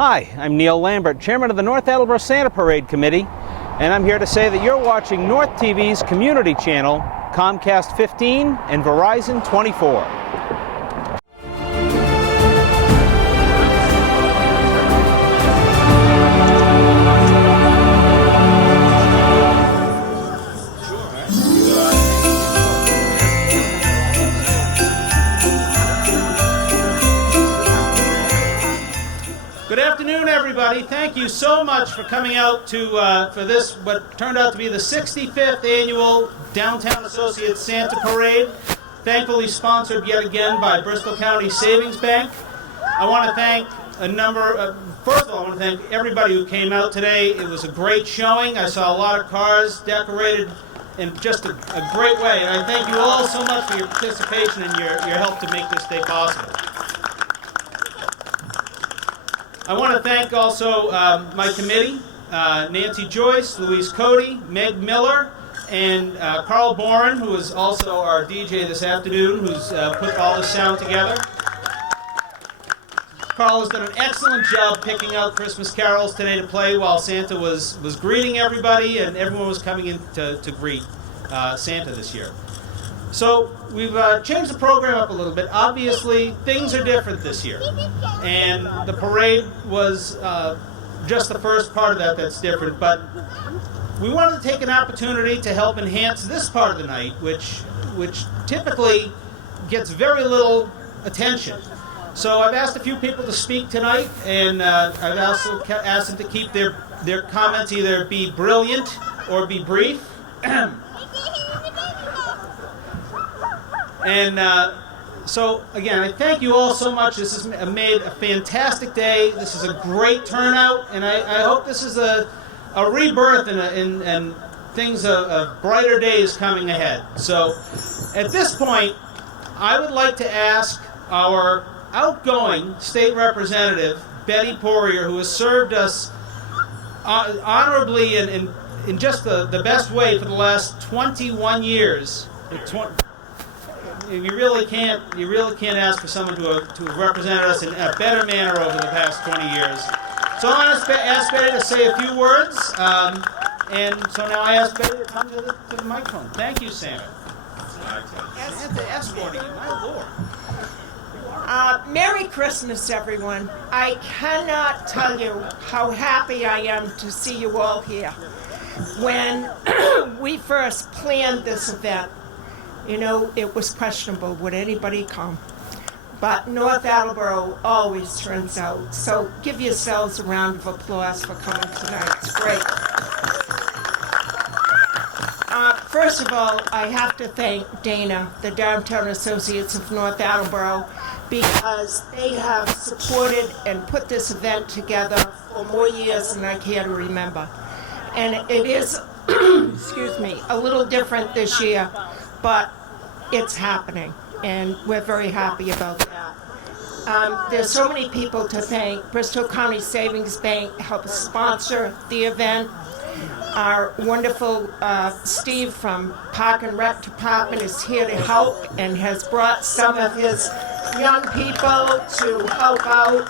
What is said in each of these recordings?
Hi, I'm Neil Lambert, Chairman of the North Attleboro Santa Parade Committee, and I'm here to say that you're watching North TV's community channel, Comcast 15 and Verizon 24. Good afternoon, everybody. Thank you so much for coming out for this, what turned out to be the 65th annual Downtown Associates Santa Parade, thankfully sponsored yet again by Bristol County Savings Bank. I want to thank first of all, I want to thank everybody who came out today. It was a great showing. I saw a lot of cars decorated in just a great way, and I thank you all so much for your participation and your help to make this day possible. I want to thank also my committee, Nancy Joyce, Louise Cody, Meg Miller, and Carl Boren, who is also our DJ this afternoon, who's put all the sound together. Carl has done an excellent job picking out Christmas carols today to play while Santa was greeting everybody, and everyone was coming in to greet Santa this year. So we've changed the program up a little bit. Obviously, things are different this year. And the parade was just the first part of that's different. But we wanted to take an opportunity to help enhance this part of the night, which typically gets very little attention. So I've asked a few people to speak tonight, and I've also asked them to keep their comments either be brilliant or be brief. And so, again, I thank you all so much. This has made a fantastic day. This is a great turnout, and I hope this is a rebirth and things of brighter days coming ahead. So, at this point, I would like to ask our outgoing state representative, Betty Poirier, who has served us honorably and in just the best way for the last 21 years. You really can't ask for someone to have represented us in a better manner over the past 20 years. So I want to ask Betty to say a few words, and so now I ask Betty to come to the microphone. Thank you, Santa. Santa escorting you, my Lord. Merry Christmas, everyone. I cannot tell you how happy I am to see you all here. When we first planned this event, it was questionable, would anybody come? But North Attleboro always turns out. So give yourselves a round of applause for coming tonight. It's great. First of all, I have to thank Dana, the Downtown Associates of North Attleboro, because they have supported and put this event together for more years than I care to remember. And it is, excuse me, a little different this year, but it's happening, and we're very happy about that. There's so many people to thank. Bristol County Savings Bank helped sponsor the event. Our wonderful Steve from Park and Rec Department is here to help and has brought some of his young people to help out.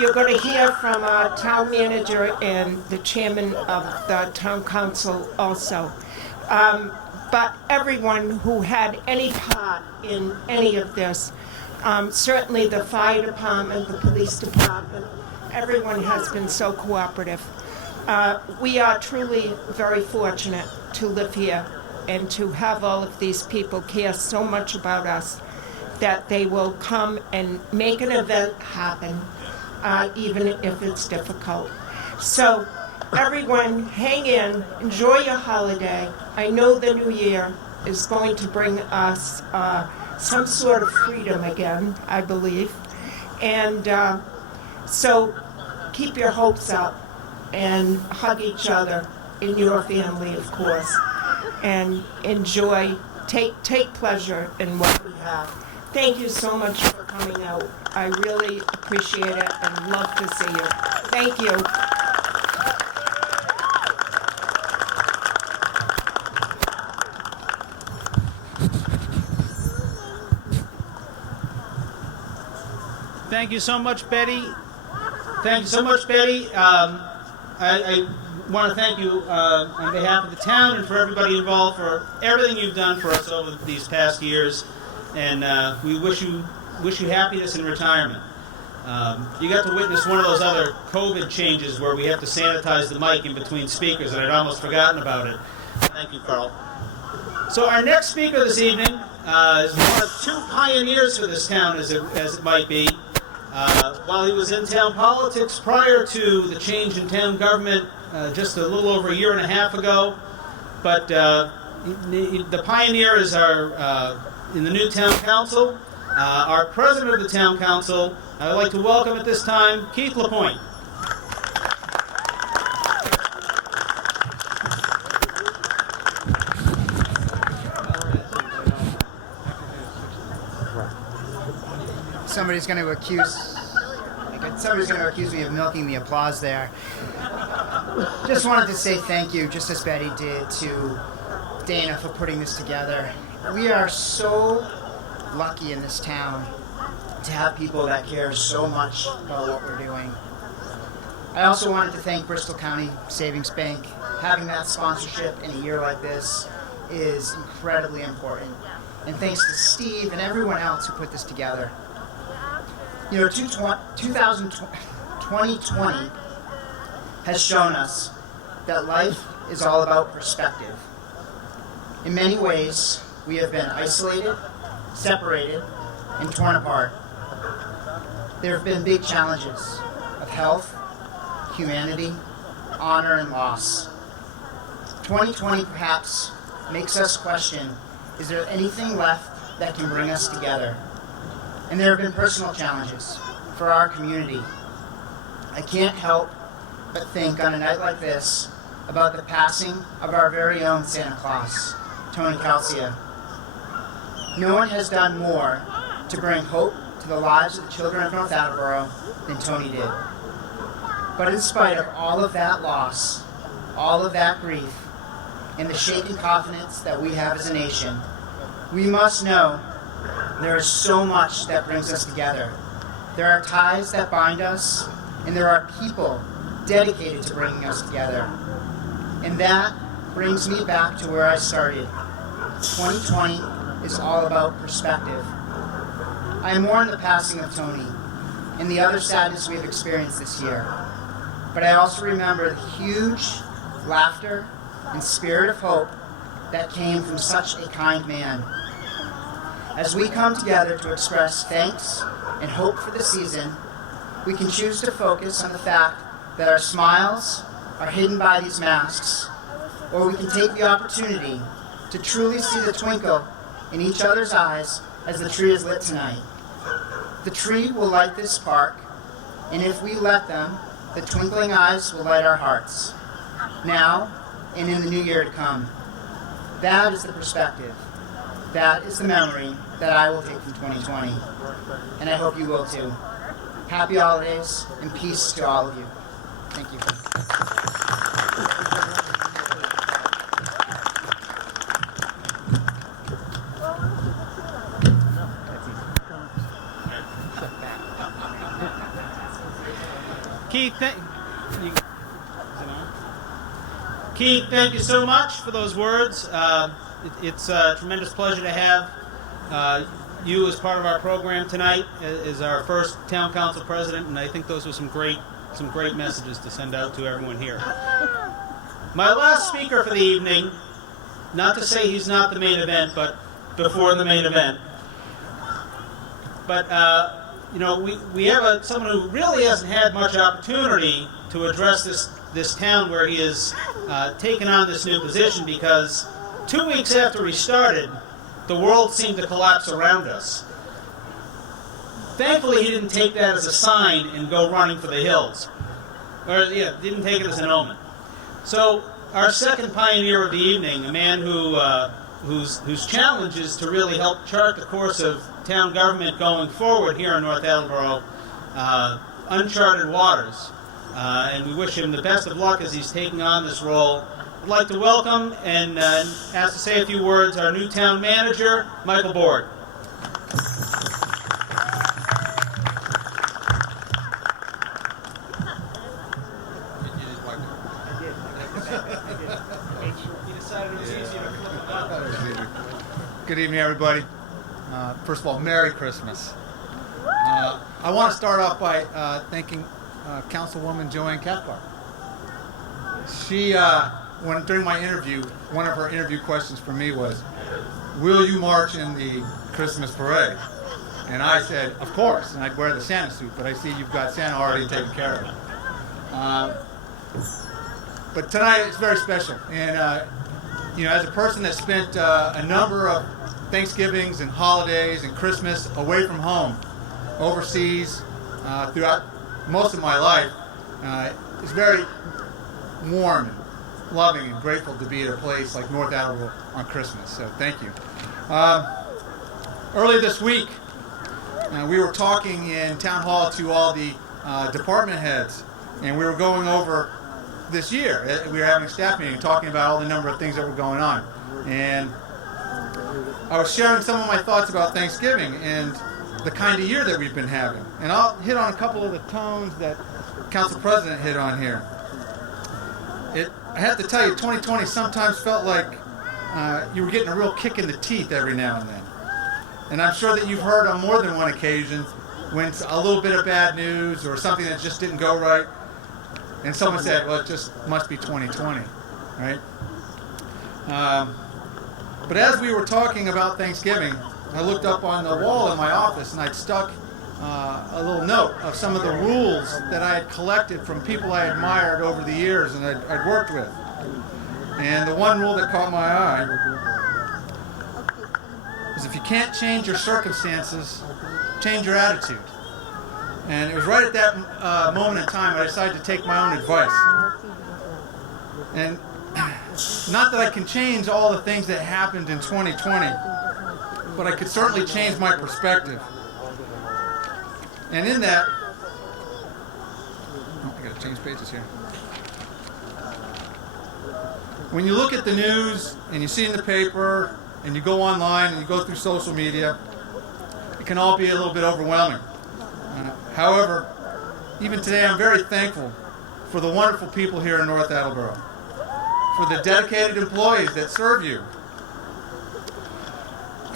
You're going to hear from our town manager and the chairman of the town council also. But everyone who had any part in any of this, certainly the fire department, the police department, everyone has been so cooperative. We are truly very fortunate to live here and to have all of these people care so much about us that they will come and make an event happen, even if it's difficult. So everyone, hang in, enjoy your holiday. I know the new year is going to bring us some sort of freedom again, I believe. And so keep your hopes up and hug each other in your family, of course, and enjoy, take pleasure in what we have. Thank you so much for coming out. I really appreciate it and love to see you. Thank you. Thank you so much, Betty. Thank you so much, Betty. I want to thank you on behalf of the town and for everybody involved for everything you've done for us over these past years, and we wish you happiness in retirement. You got to witness one of those other COVID changes where we have to sanitize the mic in between speakers, and I'd almost forgotten about it. Thank you, Carl. So our next speaker this evening is one of two pioneers for this town, as it might be. While he was in town politics prior to the change in town government just a little over a year and a half ago, but the pioneer is in the new town council. Our president of the town council, I would like to welcome at this time Keith LaPointe. Somebody's going to accuse me of milking the applause there. Just wanted to say thank you, just as Betty did, to Dana for putting this together. We are so lucky in this town to have people that care so much about what we're doing. I also wanted to thank Bristol County Savings Bank. Having that sponsorship in a year like this is incredibly important. And thanks to Steve and everyone else who put this together. You know, 2020 has shown us that life is all about perspective. In many ways, we have been isolated, separated, and torn apart. There have been big challenges of health, humanity, honor, and loss. 2020 perhaps makes us question, is there anything left that can bring us together? And there have been personal challenges for our community. I can't help but think on a night like this about the passing of our very own Santa Claus, Tony Calcia. No one has done more to bring hope to the lives of the children of North Attleboro than Tony did. But in spite of all of that loss, all of that grief, and the shaken confidence that we have as a nation, we must know there is so much that brings us together. There are ties that bind us, and there are people dedicated to bringing us together. And that brings me back to where I started. 2020 is all about perspective. I mourn the passing of Tony and the other sadness we have experienced this year. But I also remember the huge laughter and spirit of hope that came from such a kind man. As we come together to express thanks and hope for the season, we can choose to focus on the fact that our smiles are hidden by these masks, or we can take the opportunity to truly see the twinkle in each other's eyes as the tree is lit tonight. The tree will light this spark, and if we let them, the twinkling eyes will light our hearts, now and in the new year to come. That is the perspective. That is the memory that I will take from 2020, and I hope you will too. Happy holidays and peace to all of you. Thank you. Keith, thank you so much for those words. It's a tremendous pleasure to have you as part of our program tonight as our first town council president, and I think those were some great messages to send out to everyone here. My last speaker for the evening, not to say he's not the main event, but before the main event. But we have someone who really hasn't had much opportunity to address this town where he has taken on this new position, because 2 weeks after we started, the world seemed to collapse around us. Thankfully, he didn't take that as a sign and go running for the hills. Didn't take it as an omen. So our second pioneer of the evening, a man whose challenge is to really help chart the course of town government going forward here in North Attleboro, uncharted waters. And we wish him the best of luck as he's taking on this role. I'd like to welcome and ask to say a few words our new town manager, Michael Borg. Good evening, everybody. First of all, Merry Christmas. I want to start off by thanking Councilwoman Joanne Cathcart. She, during my interview, one of her interview questions for me was, will you march in the Christmas parade? And I said, of course, and I'd wear the Santa suit, but I see you've got Santa already taken care of. But tonight it's very special, and as a person that spent a number of Thanksgivings and holidays and Christmas away from home, overseas, throughout most of my life, it's very warm and loving and grateful to be at a place like North Attleboro on Christmas. So thank you. Earlier this week, we were talking in town hall to all the department heads, and we were going over this year. We were having a staff meeting talking about all the number of things that were going on. And I was sharing some of my thoughts about Thanksgiving and the kind of year that we've been having. And I'll hit on a couple of the tones that Council President hit on here. I have to tell you, 2020 sometimes felt like you were getting a real kick in the teeth every now and then. And I'm sure that you've heard on more than one occasion when a little bit of bad news or something that just didn't go right, and someone said, well, it just must be 2020, right? But as we were talking about Thanksgiving, I looked up on the wall in my office and I'd stuck a little note of some of the rules that I had collected from people I admired over the years and I'd worked with. And the one rule that caught my eye is if you can't change your circumstances, change your attitude. And it was right at that moment in time I decided to take my own advice. And not that I can change all the things that happened in 2020, but I could certainly change my perspective. And in that, I gotta change pages here. When you look at the news and you see in the paper and you go online and you go through social media, it can all be a little bit overwhelming. However, even today I'm very thankful for the wonderful people here in North Attleboro, for the dedicated employees that serve you,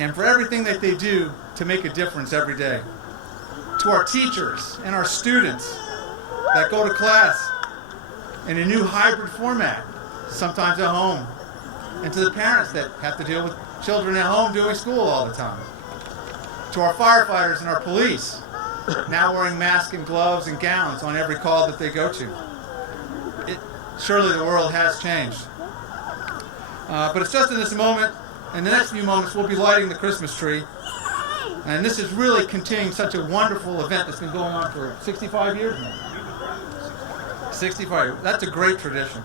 and for everything that they do to make a difference every day. To our teachers and our students that go to class in a new hybrid format, sometimes at home, and to the parents that have to deal with children at home doing school all the time. To our firefighters and our police, now wearing masks and gloves and gowns on every call that they go to. Surely the world has changed. But it's just in this moment, in the next few moments, we'll be lighting the Christmas tree. And this is really continuing such a wonderful event that's been going on for 65 years now. 65, that's a great tradition.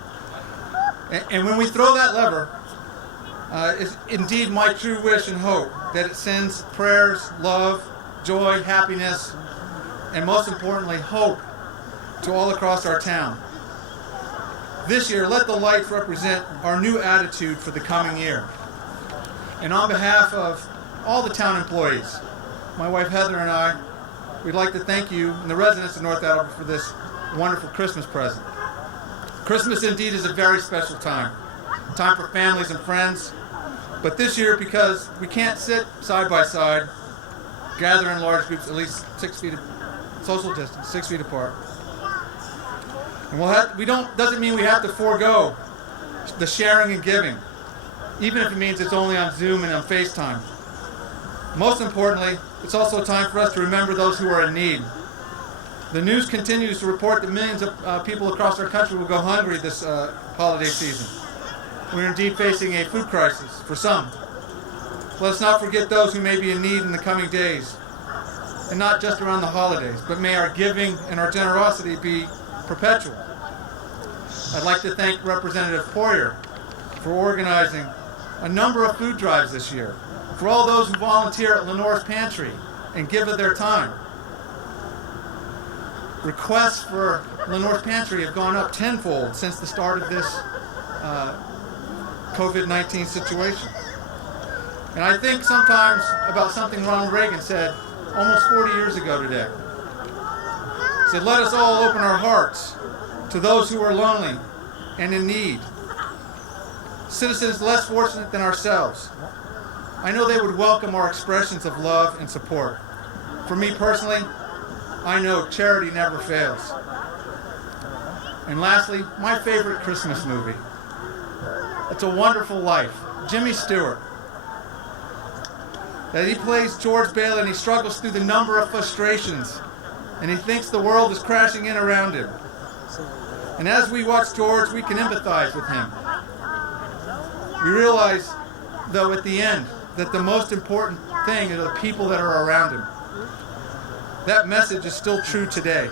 And when we throw that lever, it's indeed my true wish and hope that it sends prayers, love, joy, happiness, and most importantly, hope to all across our town. This year, let the lights represent our new attitude for the coming year. And on behalf of all the town employees, my wife Heather and I, we'd like to thank you and the residents of North Attleboro for this wonderful Christmas present. Christmas indeed is a very special time for families and friends. But this year, because we can't sit side by side, gather in large groups, at least 6 feet of social distance, 6 feet apart. And doesn't mean we have to forego the sharing and giving, even if it means it's only on Zoom and on FaceTime. Most importantly, it's also a time for us to remember those who are in need. The news continues to report that millions of people across our country will go hungry this holiday season. We're indeed facing a food crisis for some. Let us not forget those who may be in need in the coming days, and not just around the holidays, but may our giving and our generosity be perpetual. I'd like to thank Representative Poyer for organizing a number of food drives this year, for all those who volunteer at Lenore's Pantry and give of their time. Requests for Lenore's Pantry have gone up tenfold since the start of this COVID-19 situation. And I think sometimes about something Ronald Reagan said almost 40 years ago today. He said, let us all open our hearts to those who are lonely and in need, citizens less fortunate than ourselves. I know they would welcome our expressions of love and support. For me personally, I know charity never fails. And lastly, my favorite Christmas movie. It's a Wonderful Life. Jimmy Stewart. That he plays George Bailey and he struggles through the number of frustrations and he thinks the world is crashing in around him. And as we watch George, we can empathize with him. We realize, though, at the end, that the most important thing are the people that are around him. That message is still true today.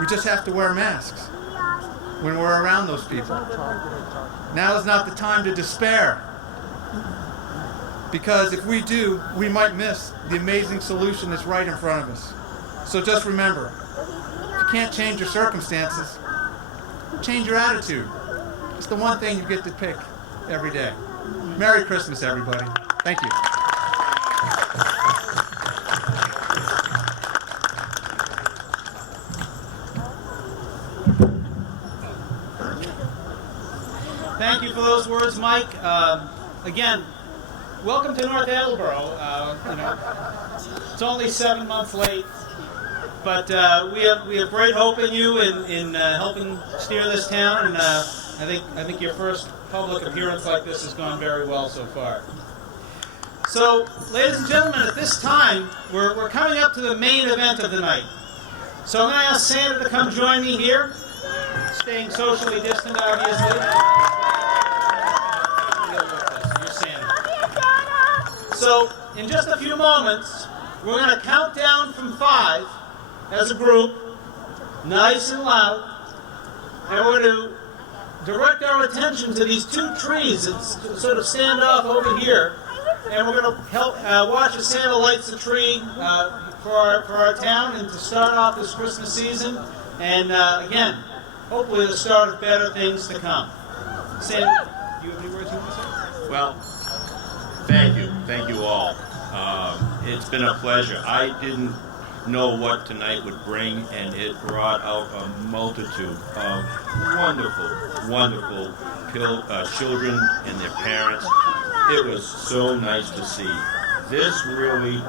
We just have to wear masks when we're around those people. Now is not the time to despair. Because if we do, we might miss the amazing solution that's right in front of us. So just remember, if you can't change your circumstances, change your attitude. It's the one thing you get to pick every day. Merry Christmas, everybody. Thank you. Thank you for those words, Mike. Again, welcome to North Attleboro. It's only 7 months late, but we have great hope in you in helping steer this town, and I think your first public appearance like this has gone very well so far. So, ladies and gentlemen, at this time, we're coming up to the main event of the night. So I'm going to ask Santa to come join me here, staying socially distant, obviously. You're Santa. So, in just a few moments, we're going to count down from 5 as a group, nice and loud, and we're going to direct our attention to these 2 trees that sort of stand off over here, and we're going to help watch as Santa lights the tree for our town and to start off this Christmas season, and again, hopefully the start of better things to come. Santa, do you have any words you want to say? Well, thank you all. It's been a pleasure. I didn't know what tonight would bring, and it brought out a multitude of wonderful children and their parents. It was so nice to see. This really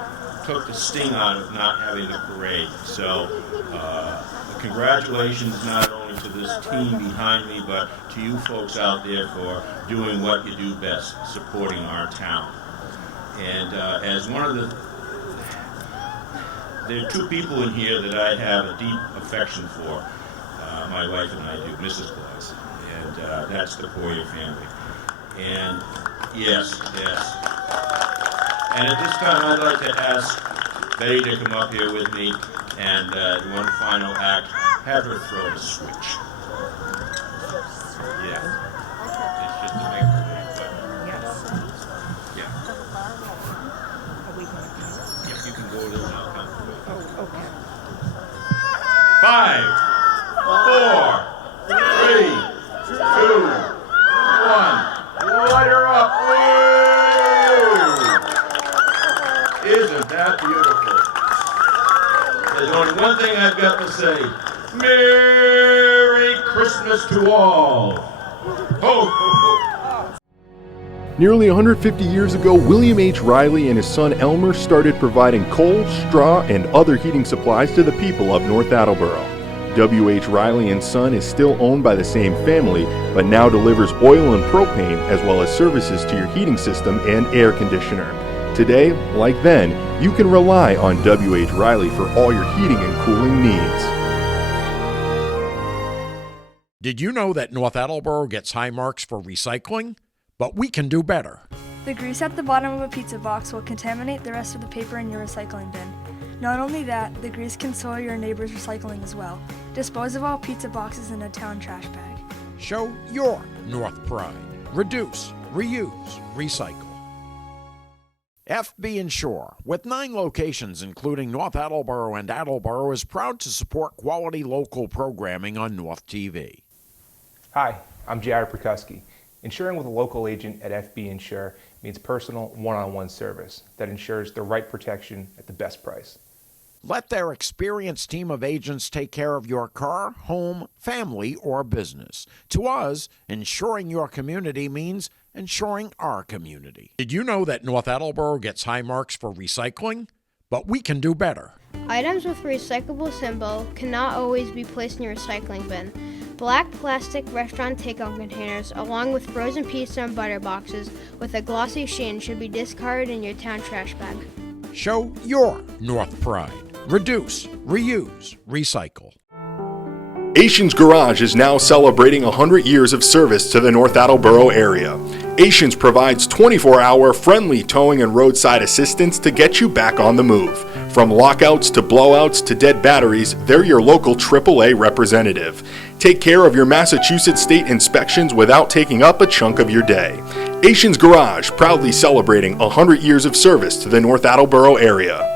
took the sting out of not having a parade. So congratulations not only to this team behind me, but to you folks out there for doing what you do best, supporting our town. And as one of there are 2 people in here that I have a deep affection for. My wife and I do, Mrs. Claus, and that's the Poirier family. And yes. And at this time, I'd like to ask Betty to come up here with me, and one final act, have her throw a switch. Yeah. It's just to make her but yeah. Are we going to count? Yep, you can go to the now count. Oh, okay. 5, 4, 3, 2, 1. Light her up. Woo! Isn't that beautiful? There's only one thing I've got to say. Merry Christmas to all. Ho, ho, ho. Nearly 150 years ago, William H. Riley and his son Elmer started providing coal, straw, and other heating supplies to the people of North Attleboro. W.H. Riley and Son is still owned by the same family, but now delivers oil and propane as well as services to your heating system and air conditioner. Today, like then, you can rely on W.H. Riley for all your heating and cooling needs. Did you know that North Attleboro gets high marks for recycling? But we can do better. The grease at the bottom of a pizza box will contaminate the rest of the paper in your recycling bin. Not only that, the grease can soil your neighbor's recycling as well. Dispose of all pizza boxes in a town trash bag. Show your North pride. Reduce, reuse, recycle. FB Insure, with 9 locations including North Attleboro and Attleboro, is proud to support quality local programming on North TV. Hi, I'm J.R. Perkoski. Insuring with a local agent at FB Insure means personal, one-on-one service that ensures the right protection at the best price. Let their experienced team of agents take care of your car, home, family, or business. To us, insuring your community means ensuring our community. Did you know that North Attleboro gets high marks for recycling? But we can do better. Items with recyclable symbol cannot always be placed in your recycling bin. Black plastic restaurant takeout containers, along with frozen pizza and butter boxes with a glossy sheen, should be discarded in your town trash bag. Show your North Pride. Reduce, reuse, recycle. Asians Garage is now celebrating 100 years of service to the North Attleboro area. Asians provides 24-hour friendly towing and roadside assistance to get you back on the move. From lockouts to blowouts to dead batteries, they're your local AAA representative. Take care of your Massachusetts state inspections without taking up a chunk of your day. Asians Garage, proudly celebrating 100 years of service to the North Attleboro area.